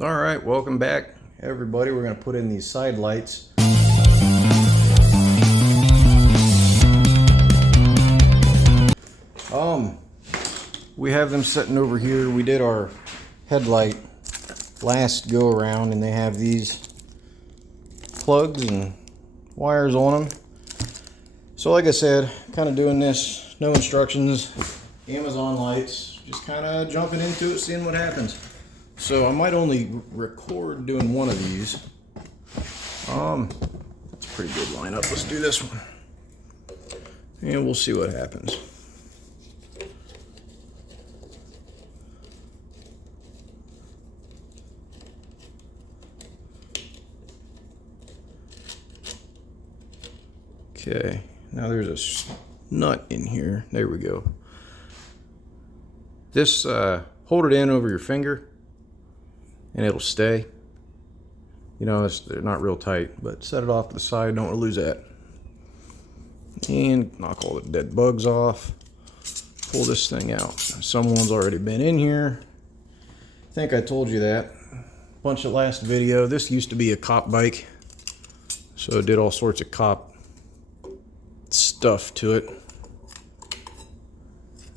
All right, welcome back, everybody. We're going to put in these side lights. We have them sitting over here. We did our headlight last go around, and they have these plugs and wires on them. So like I said, kind of doing this, no instructions, Amazon lights, just kind of jumping into it, seeing what happens. So I might only record doing one of these. That's a pretty good lineup. Let's do this one. And we'll see what happens. Okay, now there's a nut in here. There we go. This, hold it in over your finger and it'll stay. You know, they're not real tight, but set it off to the side. Don't want to lose that. And knock all the dead bugs off. Pull this thing out. Someone's already been in here. I think I told you that. Bunch of last video. This used to be a cop bike, so it did all sorts of cop stuff to it.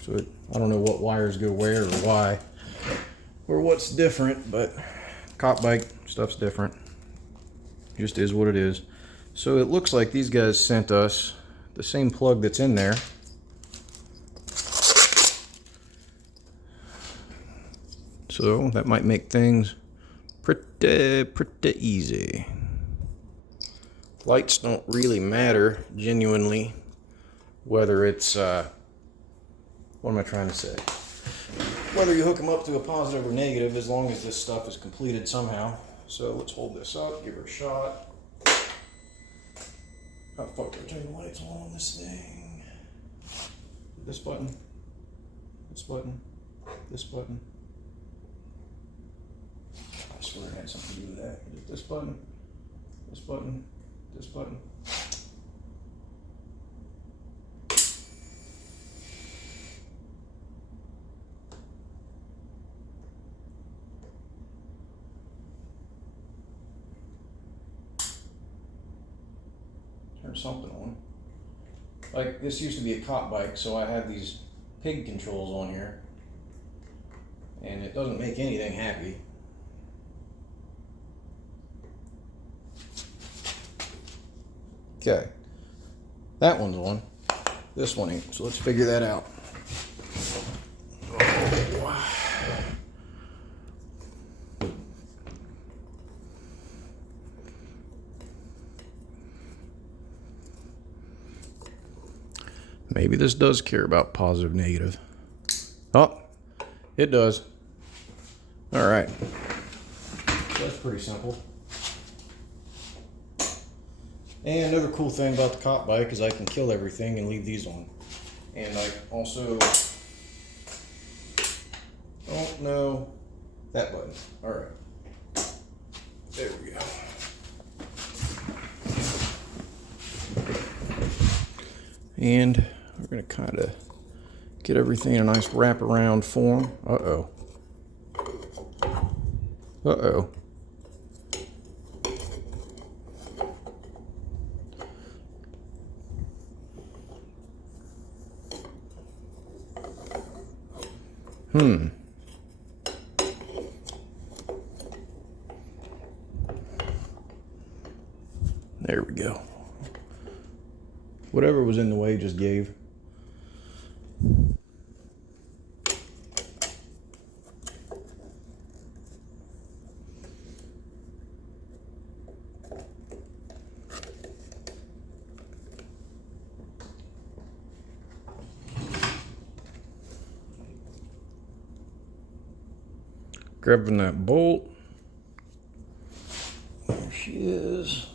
So I don't know what wires go where or why or what's different, but cop bike stuff's different. Just is what it is. So it looks like these guys sent us the same plug that's in there. So that might make things pretty easy. Lights don't really matter genuinely whether it's what am I trying to say? Whether you hook them up to a positive or negative, as long as this stuff is completed somehow. So let's hold this up, give her a shot. How the fuck do I turn the lights on this thing? This button, this button, this button. I swear it had something to do with that. Is it this button, this button, this button? Turn something on. Like, this used to be a cop bike, so I had these pig controls on here, and it doesn't make anything happy. Okay, that one's on. This one ain't, so let's figure that out. Maybe this does care about positive, negative. Oh, it does. All right. That's pretty simple. And another cool thing about the cop bike is I can kill everything and leave these on. And I also don't know that button. All right. There we go. And we're going to kind of get everything in a nice wraparound form. Uh-oh. Uh-oh. There we go. Whatever was in the way just gave. Grabbing that bolt. There she is.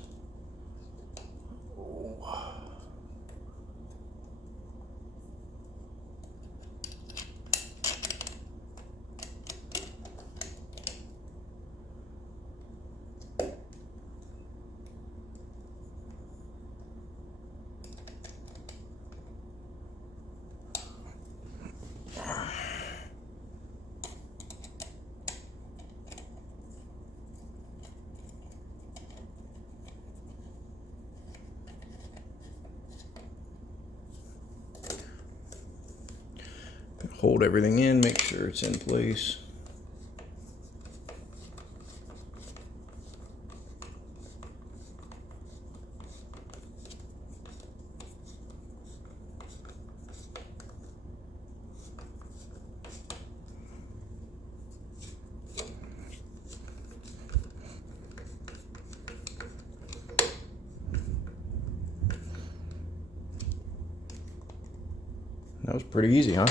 hold everything in, make sure it's in place. That was pretty easy, huh?